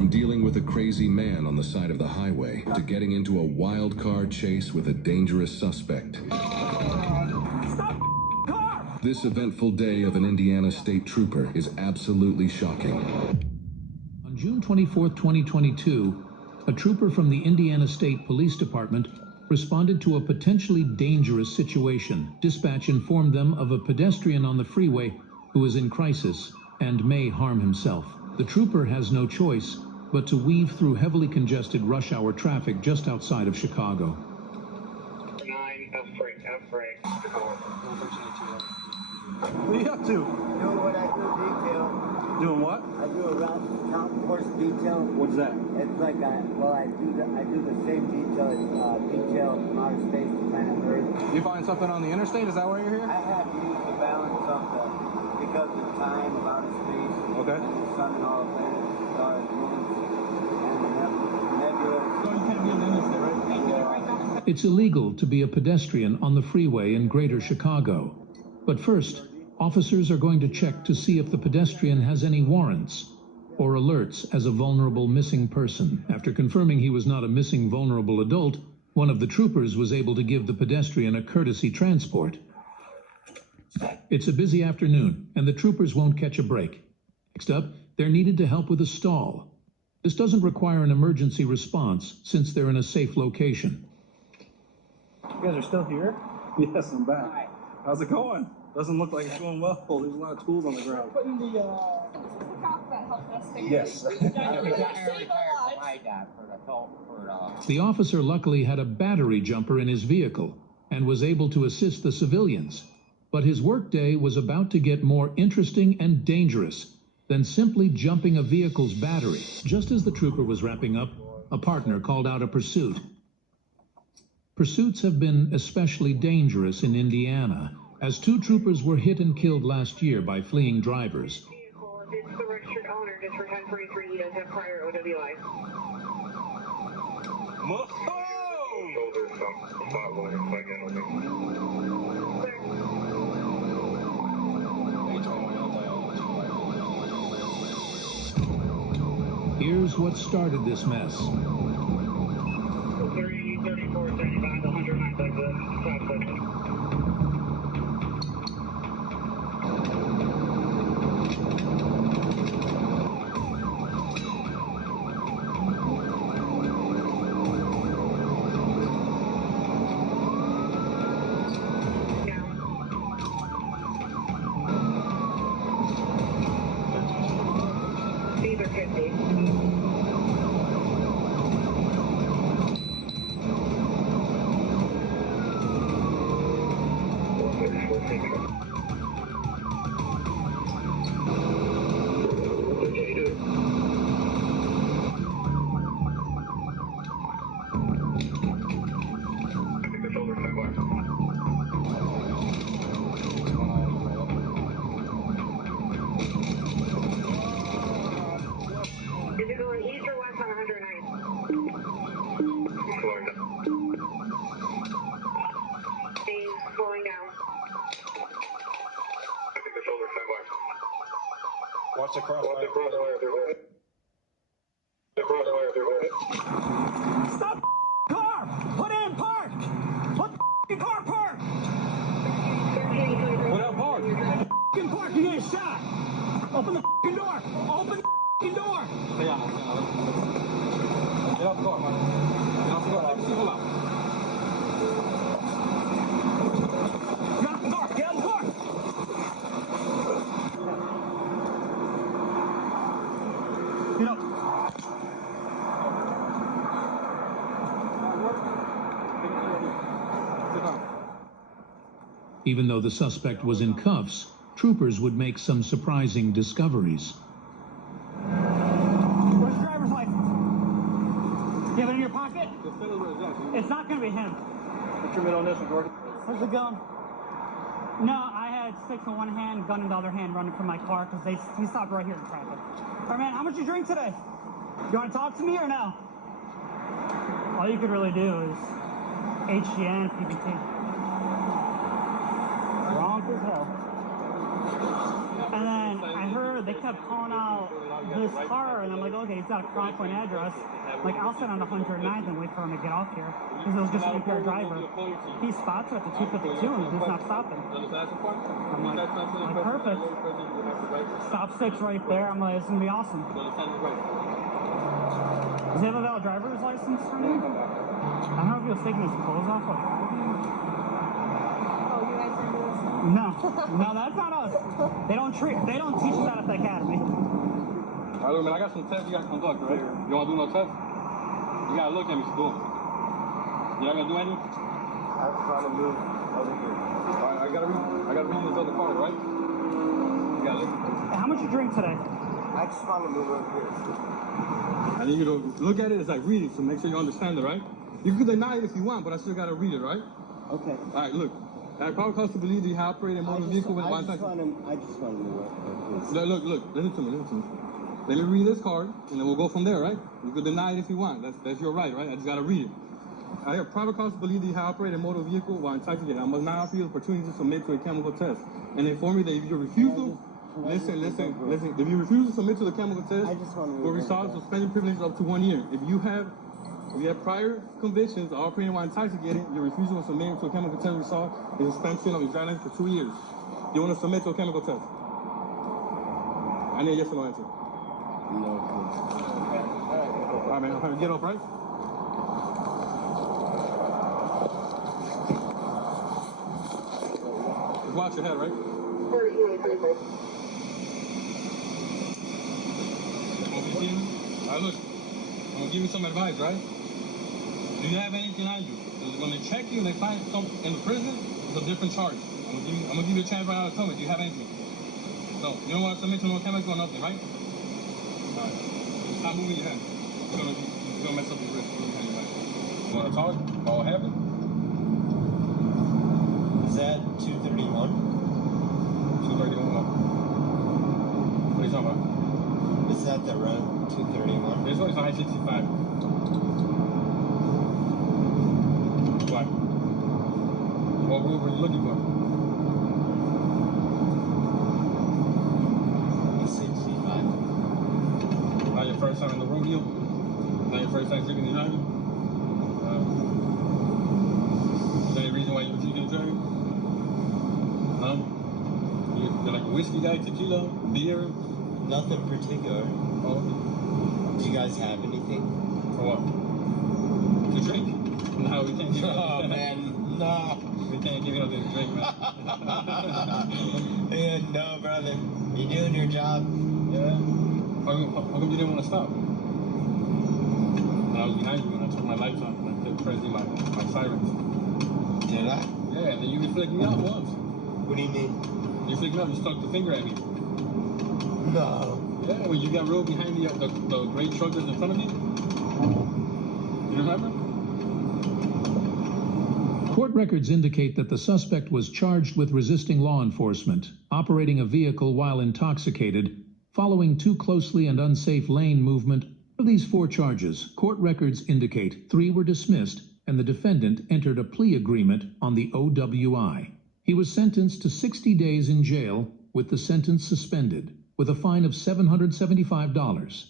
From dealing with a crazy man on the side of the highway to getting into a wild car chase with a dangerous suspect. Stop car! This eventful day of an Indiana State Trooper is absolutely shocking. On June 24, 2022, a trooper from the Indiana State Police Department responded to a potentially dangerous situation. Dispatch informed them of a pedestrian on the freeway who is in crisis and may harm himself. The trooper has no choice but to weave through heavily congested rush hour traffic just outside of Chicago. 9, F break. What are you up to? Doing what I do, detail. Doing what? I do a round top course detail. What's that? It's like I do the same detail as detail outer space, planet Earth. You find something on the interstate? Is that why you're here? I have used the balance of because of time of outer space. Okay. And the sun and all the planets, stars, moons, and the nebula. So you can't be on the interstate, right? It's illegal to be a pedestrian on the freeway in Greater Chicago. But first, officers are going to check to see if the pedestrian has any warrants or alerts as a vulnerable missing person. After confirming he was not a missing vulnerable adult, one of the troopers was able to give the pedestrian a courtesy transport. It's a busy afternoon, and the troopers won't catch a break. Next up, they're needed to help with a stall. This doesn't require an emergency response since they're in a safe location. You guys are still here? Yes, I'm back. Hi. How's it going? Doesn't look like it's going well. There's a lot of tools on the ground. Putting the cop that helped us take Yes. The officer luckily had a battery jumper in his vehicle and was able to assist the civilians. But his workday was about to get more interesting and dangerous than simply jumping a vehicle's battery. Just as the trooper was wrapping up, a partner called out a pursuit. Pursuits have been especially dangerous in Indiana, as 2 troopers were hit and killed last year by fleeing drivers. If it's the registered owner, just for 1043, he does have prior OWI. Here's what started this mess. 30, 34, 35, 109, like the top section. These are 50. Is it going east or west on 109? He's slowing down. I think the shoulder's sidewalk. Watch the crosswire. Stop car! Put in park! Put the car park! What up, park? Park, you get shot! Open the door! Open the door! Stay on. Get off the car, man. Get off the car. Let me see who out. Get off the car! Get off the car! Get up. Even though the suspect was in cuffs, troopers would make some surprising discoveries. Where's your driver's license? You have it in your pocket? It's not going to be him. What's your middle initial, Jordan? Where's the gun? No, I had sticks in one hand, gun in the other hand, running from my car because he stopped right here in traffic. All right, man, how much you drink today? You want to talk to me or no? All you could really do is HGN, PBT. Wrong as hell. And then I heard they kept calling out this car, and I'm like, okay, he's got a Crown Point address. Like, I'll sit on the 109th and wait for him to get off here, because it was just an impaired driver. He spots her at the 252 and does not stop him. I'm like perfect. Stop 6 right there. I'm like, it's gonna be awesome. Does he have a valid driver's license for me? I don't know if he was taking his clothes off while driving. No, that's not us. They don't teach us that at the academy. Alright, look, man, I got some tests you got to conduct, right? You want to do no test? You got to look at me, so do it. You not going to do anything? I'm trying to move over here. Alright, I got to read this other part, right? You got to look. How much you drink today? I just want to move over here. I need you to look at it as I read it, so make sure you understand it, right? You can deny it if you want, but I still got to read it, right? Okay. Alright, look. I have probable cause to believe that you have operated a motor vehicle with I just want to move over. Look, listen to me. Let me read this card, and then we'll go from there, right? You can deny it if you want. That's your right, right? I just gotta read it. I have probable cause to believe that you have operated a motor vehicle while intoxicated. I must not offer you the opportunity to submit to a chemical test, and inform you that if you refuse to, listen. If you refuse to submit to the chemical test, will result in suspended privilege up to 1 year. If you have prior convictions of operating while intoxicated, your refusal to submit to a chemical test result in suspension of your driving for 2 years. You want to submit to a chemical test? I need a yes or no answer. No. All right, man. Okay, get up, right? Just watch your head, right? All right, look. I'm gonna give you some advice, right? Do you have anything on you? Because when they check you and they find something in the prison, it's a different charge. I'm gonna give you a chance right now to tell me, do you have anything? No, you don't want to submit to no chemical or nothing, right? All right. Stop moving your hand. You're gonna mess up your wrist. You want to talk about what happened? Is that 231? 231. What are you talking about? Is that the road 231? This one is on I-65. What? What road were you looking for? 65. Not your first time in the rodeo? Not your first time drinking and driving? Is there any reason why you were drinking and driving? No? You're like a whiskey guy, tequila, beer? Nothing particular. Oh, Do you guys have anything? for what? To drink? No, we can't give you Oh man, no. We can't give you nothing to drink, man. Yeah, no, brother. You doing your job? Yeah? How come you didn't want to stop? When I was behind you, when I turned my lights on, I kept pressing my sirens. Did I? Yeah, and then you flicked me out once. What do you mean? You flicked me out, you stuck the finger at me. No. Yeah, when you got real behind the gray truck that's in front of you. You remember? Court records indicate that the suspect was charged with resisting law enforcement, operating a vehicle while intoxicated, following too closely and unsafe lane movement. Of these 4 charges, court records indicate 3 were dismissed and the defendant entered a plea agreement on the OWI. He was sentenced to 60 days in jail with the sentence suspended, with a fine of $775.